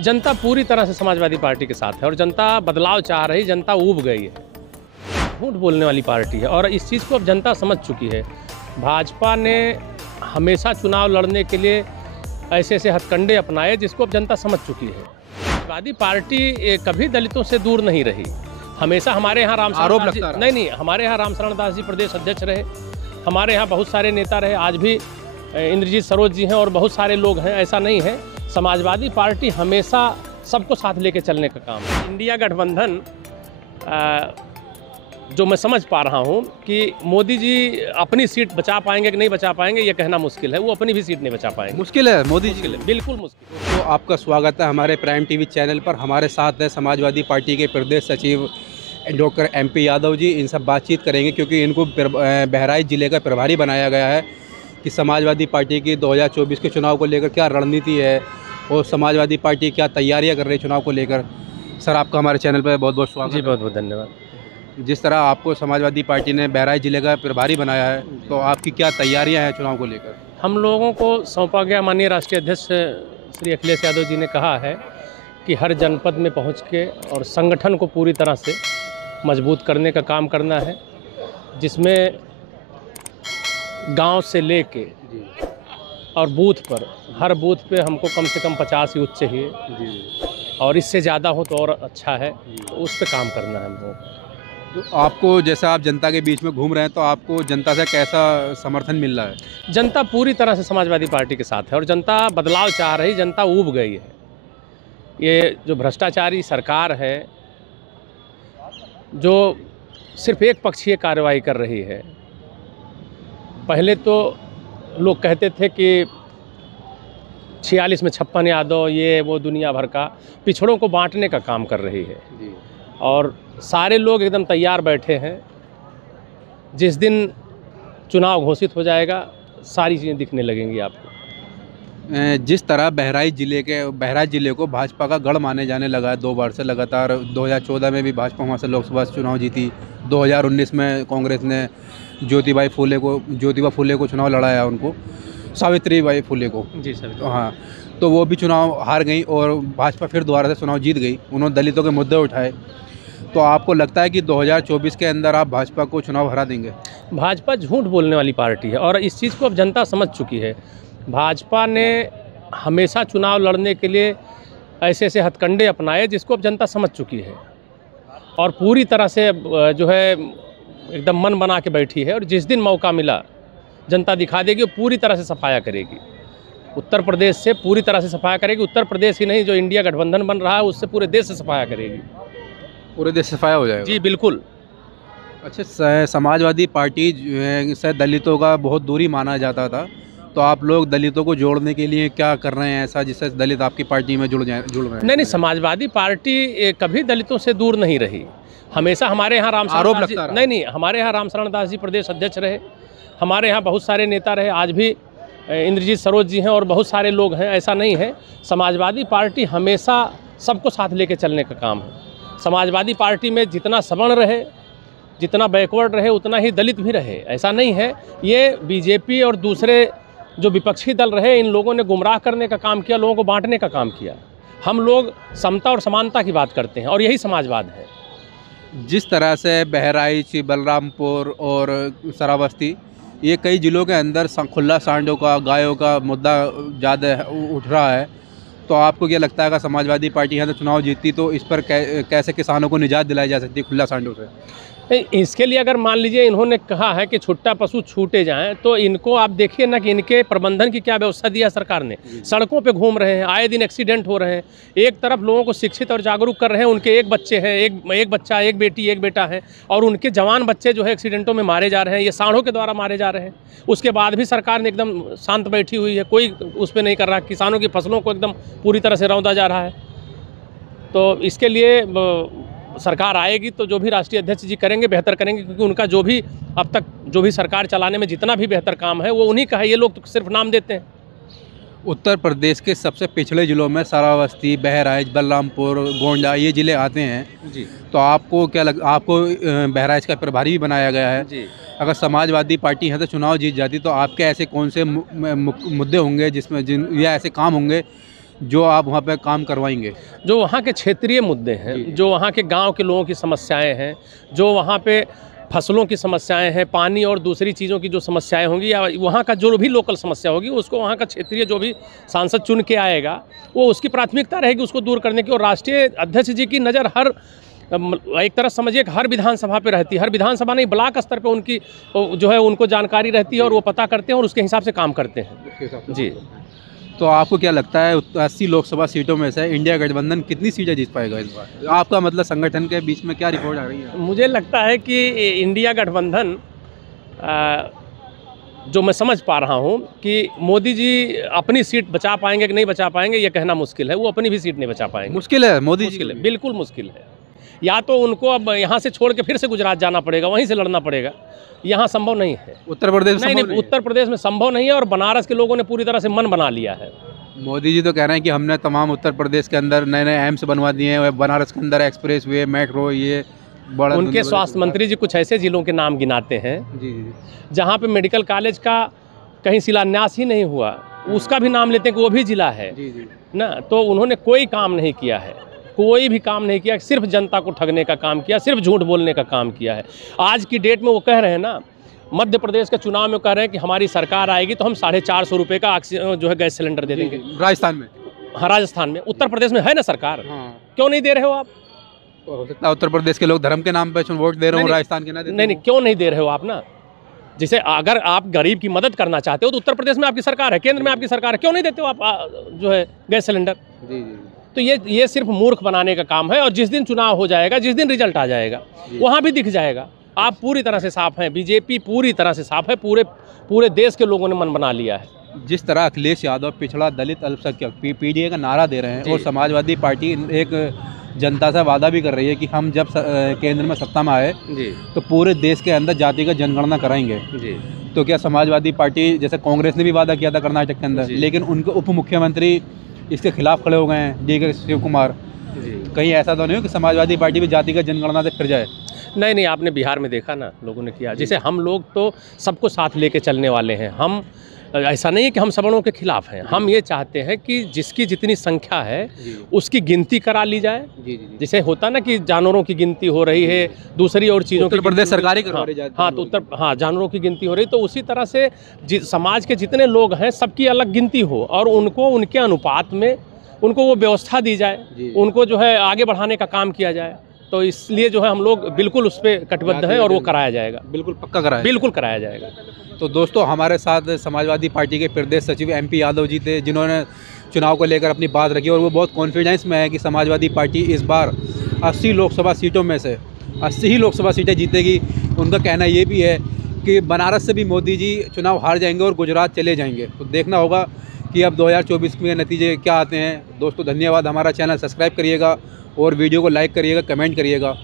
जनता पूरी तरह से समाजवादी पार्टी के साथ है और जनता बदलाव चाह रही, जनता ऊब गई है। झूठ बोलने वाली पार्टी है और इस चीज़ को अब जनता समझ चुकी है। भाजपा ने हमेशा चुनाव लड़ने के लिए ऐसे ऐसे हथकंडे अपनाए जिसको अब जनता समझ चुकी है। समाजवादी पार्टी कभी दलितों से दूर नहीं रही। हमेशा हमारे यहाँ आरोप लगता रहा। नहीं, हमारे यहाँ रामशरण दास जी प्रदेश अध्यक्ष रहे, हमारे यहाँ बहुत सारे नेता रहे, आज भी इंद्रजीत सरोज जी हैं और बहुत सारे लोग हैं। ऐसा नहीं है, समाजवादी पार्टी हमेशा सबको साथ लेके चलने का काम है। इंडिया गठबंधन जो मैं समझ पा रहा हूँ कि मोदी जी अपनी सीट बचा पाएंगे कि नहीं बचा पाएंगे ये कहना मुश्किल है। वो अपनी भी सीट नहीं बचा पाएंगे। मुश्किल है मोदी जी। मुश्किल है, बिल्कुल मुश्किल। तो आपका स्वागत है हमारे प्राइम टीवी चैनल पर। हमारे साथ है समाजवादी पार्टी के प्रदेश सचिव डॉक्टर MP यादव जी। इनसे बातचीत करेंगे क्योंकि इनको बहराइच जिले का प्रभारी बनाया गया है कि समाजवादी पार्टी की 2024 के चुनाव को लेकर क्या रणनीति है और समाजवादी पार्टी क्या तैयारियां कर रही है चुनाव को लेकर। सर, आपका हमारे चैनल पर बहुत बहुत स्वागत। जी, बहुत बहुत धन्यवाद। जिस तरह आपको समाजवादी पार्टी ने बहराइच जिले का प्रभारी बनाया है, तो आपकी क्या तैयारियां हैं चुनाव को लेकर? हम लोगों को सौंपा गया, माननीय राष्ट्रीय अध्यक्ष श्री अखिलेश यादव जी ने कहा है कि हर जनपद में पहुंच के और संगठन को पूरी तरह से मजबूत करने का काम करना है, जिसमें गांव से लेके और बूथ पर, हर बूथ पे हमको कम से कम 50 यूथ चाहिए और इससे ज़्यादा हो तो और अच्छा है। तो उस पर काम करना है हमको। तो आपको, जैसा आप जनता के बीच में घूम रहे हैं, तो आपको जनता से कैसा समर्थन मिल रहा है? जनता पूरी तरह से समाजवादी पार्टी के साथ है और जनता बदलाव चाह रही, जनता ऊब गई है। ये जो भ्रष्टाचारी सरकार है, जो सिर्फ एक पक्षीय कार्रवाई कर रही है। पहले तो लोग कहते थे कि 46 में 56 यादव, ये वो दुनिया भर का पिछड़ों को बांटने का काम कर रही है और सारे लोग एकदम तैयार बैठे हैं। जिस दिन चुनाव घोषित हो जाएगा सारी चीज़ें दिखने लगेंगी आपको। जिस तरह बहराइच जिले को भाजपा का गढ़ माने जाने लगा है 2 बार से लगातार। 2014 में भी भाजपा वहाँ से लोकसभा चुनाव जीती। 2019 में कांग्रेस ने ज्योतिबा फुले को चुनाव लड़ाया, उनको सावित्रीबाई फुले को। जी सर। हाँ, तो वो भी चुनाव हार गई और भाजपा फिर दोबारा से चुनाव जीत गई। उन्होंने दलितों के मुद्दे उठाए। तो आपको लगता है कि 2024 के अंदर आप भाजपा को चुनाव हरा देंगे? भाजपा झूठ बोलने वाली पार्टी है और इस चीज़ को अब जनता समझ चुकी है। भाजपा ने हमेशा चुनाव लड़ने के लिए ऐसे ऐसे हथकंडे अपनाए जिसको अब जनता समझ चुकी है और पूरी तरह से जो है एकदम मन बना के बैठी है। और जिस दिन मौका मिला जनता दिखा देगी, वो पूरी तरह से सफाया करेगी। उत्तर प्रदेश से पूरी तरह से सफाया करेगी। उत्तर प्रदेश ही नहीं, जो इंडिया गठबंधन बन रहा है उससे पूरे देश से सफाया करेगी। पूरे देश सफाया हो जाएगा? जी बिल्कुल। अच्छा, समाजवादी पार्टी से दलितों का बहुत दूरी माना जाता था, तो आप लोग दलितों को जोड़ने के लिए क्या कर रहे हैं ऐसा जिससे दलित आपकी पार्टी में जुड़ रहे हैं? नहीं, समाजवादी पार्टी कभी दलितों से दूर नहीं रही। हमेशा हमारे यहाँ आरोप लगता रहा। नहीं, हमारे यहाँ रामशरण दास जी प्रदेश अध्यक्ष रहे, हमारे यहाँ बहुत सारे नेता रहे, आज भी इंद्रजीत सरोज जी हैं और बहुत सारे लोग हैं। ऐसा नहीं है, समाजवादी पार्टी हमेशा सबको साथ लेके चलने का काम है। समाजवादी पार्टी में जितना सवर्ण रहे, जितना बैकवर्ड रहे, उतना ही दलित भी रहे। ऐसा नहीं है। ये बीजेपी और दूसरे जो विपक्षी दल रहे, इन लोगों ने गुमराह करने का काम किया, लोगों को बांटने का काम किया। हम लोग समता और समानता की बात करते हैं और यही समाजवाद है। जिस तरह से बहराइच, बलरामपुर और श्रावस्ती, ये कई जिलों के अंदर खुला सांडों का, गायों का मुद्दा ज़्यादा उठ रहा है, तो आपको क्या लगता है कि समाजवादी पार्टी यहाँ से चुनाव जीतती तो इस पर कैसे किसानों को निजात दिलाई जा सकती है खुला सांडों से? इसके लिए अगर मान लीजिए इन्होंने कहा है कि छुट्टा पशु छूटे जाएं, तो इनको आप देखिए ना कि इनके प्रबंधन की क्या व्यवस्था दिया सरकार ने। सड़कों पे घूम रहे हैं, आए दिन एक्सीडेंट हो रहे हैं। एक तरफ लोगों को शिक्षित और जागरूक कर रहे हैं, उनके एक बच्चे हैं, एक बच्चा, एक बेटी, एक बेटा है, और उनके जवान बच्चे जो है एक्सीडेंटों में मारे जा रहे हैं, ये सांडों के द्वारा मारे जा रहे हैं। उसके बाद भी सरकार ने एकदम शांत बैठी हुई है, कोई उस पर नहीं कर रहा। किसानों की फसलों को एकदम पूरी तरह से रौंदा जा रहा है। तो इसके लिए सरकार आएगी तो जो भी राष्ट्रीय अध्यक्ष जी करेंगे बेहतर करेंगे, क्योंकि उनका जो भी अब तक जो भी सरकार चलाने में जितना भी बेहतर काम है वो उन्हीं का है। ये लोग तो सिर्फ नाम देते हैं। उत्तर प्रदेश के सबसे पिछड़े जिलों में श्रावस्ती, बहराइच, बलरामपुर, गोंडा ये ज़िले आते हैं जी। तो आपको क्या आपको बहराइच का प्रभारी भी बनाया गया है जी। अगर समाजवादी पार्टी यहाँ से चुनाव जीत जाती तो आपके ऐसे कौन से मुद्दे होंगे जिसमें या ऐसे काम होंगे जो आप वहाँ पे काम करवाएंगे? जो वहाँ के क्षेत्रीय मुद्दे हैं, जी। जो वहाँ के गांव के लोगों की समस्याएं हैं, जो वहाँ पे फसलों की समस्याएं हैं, पानी और दूसरी चीज़ों की जो समस्याएं होंगी, या वहाँ का जो भी लोकल समस्या होगी, उसको वहाँ का क्षेत्रीय जो भी सांसद चुन के आएगा, वो उसकी प्राथमिकता रहेगी उसको दूर करने की। और राष्ट्रीय अध्यक्ष जी की नज़र हर एक तरह समझिए कि हर विधानसभा पे रहती है, हर विधानसभा नहीं, ब्लॉक स्तर पे उनकी जो है उनको जानकारी रहती है और वो पता करते हैं और उसके हिसाब से काम करते हैं। जी। तो आपको क्या लगता है 80 लोकसभा सीटों में से इंडिया गठबंधन कितनी सीटें जीत पाएगा इस बार? आपका मतलब संगठन के बीच में क्या रिपोर्ट आ रही है? मुझे लगता है कि इंडिया गठबंधन, जो मैं समझ पा रहा हूँ कि मोदी जी अपनी सीट बचा पाएंगे कि नहीं बचा पाएंगे ये कहना मुश्किल है। वो अपनी भी सीट नहीं बचा पाएंगे। मुश्किल है मोदी जी मुश्किल है, की? बिल्कुल मुश्किल है। या तो उनको अब यहाँ से छोड़ के फिर से गुजरात जाना पड़ेगा, वहीं से लड़ना पड़ेगा। यहाँ संभव नहीं है। उत्तर प्रदेश में नहीं संभव नहीं, नहीं उत्तर प्रदेश में संभव नहीं है और बनारस के लोगों ने पूरी तरह से मन बना लिया है। है। मोदी जी तो कह रहे हैं कि हमने तमाम उत्तर प्रदेश के अंदर नए नए एम्स बनवा दिए हैं, बनारस के अंदर एक्सप्रेस वे, मेट्रो, ये बड़ा उनके स्वास्थ्य मंत्री जी कुछ ऐसे जिलों के नाम गिनाते हैं जी जी जहाँ पे मेडिकल कॉलेज का कहीं शिलान्यास ही नहीं हुआ, उसका भी नाम लेते हैं कि वो भी जिला है जी जी ना। तो उन्होंने कोई काम नहीं किया है, कोई भी काम नहीं किया, सिर्फ जनता को ठगने का काम किया, सिर्फ झूठ बोलने का काम किया है। आज की डेट में वो कह रहे हैं ना, मध्य प्रदेश के चुनाव में कह रहे हैं कि हमारी सरकार आएगी तो हम 450 रुपये का जो है गैस सिलेंडर दे देंगे। राजस्थान में? हाँ, राजस्थान में। उत्तर प्रदेश में है ना सरकार, हाँ, क्यों नहीं दे रहे हो आप? तो हो सकता है उत्तर प्रदेश के लोग धर्म के नाम पे वोट दे रहे हो, नहीं, राजस्थान के ना देते नहीं नहीं, हों। क्यों नहीं दे रहे हो आप ना? जैसे अगर आप गरीब की मदद करना चाहते हो तो उत्तर प्रदेश में आपकी सरकार है, केंद्र में आपकी सरकार है, क्यों नहीं देते हो आप जो है गैस सिलेंडर? जी जी तो ये सिर्फ मूर्ख बनाने का काम है। और जिस दिन चुनाव हो जाएगा, जिस दिन रिजल्ट आ जाएगा, वहाँ भी दिख जाएगा आप पूरी तरह से साफ हैं। बीजेपी पूरी तरह से साफ है, पूरे देश के लोगों ने मन बना लिया है। जिस तरह अखिलेश यादव पिछड़ा दलित अल्पसंख्यक पीडीए का नारा दे रहे हैं जी। और समाजवादी पार्टी एक जनता से वादा भी कर रही है कि हम जब केंद्र में सत्ता में आए जी तो पूरे देश के अंदर जातिगत जनगणना कराएंगे। जी तो क्या समाजवादी पार्टी, जैसे कांग्रेस ने भी वादा किया था कर्नाटक के अंदर, जी। लेकिन उनके उप मुख्यमंत्री इसके खिलाफ खड़े हो गए हैं, डी.के. शिव कुमार। जी। कहीं ऐसा तो नहीं हो कि समाजवादी पार्टी भी जातिगत जनगणना से फिर जाए? नहीं नहीं, आपने बिहार में देखा ना लोगों ने किया। जैसे हम लोग तो सबको साथ लेके चलने वाले हैं। हम ऐसा नहीं है कि हम सवर्णों के खिलाफ हैं। हम ये चाहते हैं कि जिसकी जितनी संख्या है उसकी गिनती करा ली जाए। जैसे होता ना कि जानवरों की गिनती हो रही है, दूसरी और चीज़ों की उत्तर प्रदेश गिनती हो सरकार ही रही- करवा रही है। हाँ, तो हाँ, जानवरों की गिनती हो रही, तो उसी तरह से समाज के जितने लोग हैं सबकी अलग गिनती हो और उनको उनके अनुपात में उनको वो व्यवस्था दी जाए, उनको जो है आगे बढ़ाने का काम किया जाए। तो इसलिए जो है हम लोग बिल्कुल उस पर कटिबद्ध हैं और वो कराया जाएगा, बिल्कुल पक्का कराए। बिल्कुल कराया जाएगा। तो दोस्तों, हमारे साथ समाजवादी पार्टी के प्रदेश सचिव MP यादव जी थे, जिन्होंने चुनाव को लेकर अपनी बात रखी और वो बहुत कॉन्फिडेंस में है कि समाजवादी पार्टी इस बार 80 लोकसभा सीटों में से 80 ही लोकसभा सीटें जीतेगी। उनका कहना ये भी है कि बनारस से भी मोदी जी चुनाव हार जाएंगे और गुजरात चले जाएंगे। तो देखना होगा कि अब 2024 में नतीजे क्या आते हैं। दोस्तों धन्यवाद, हमारा चैनल सब्सक्राइब करिएगा और वीडियो को लाइक करिएगा, कमेंट करिएगा।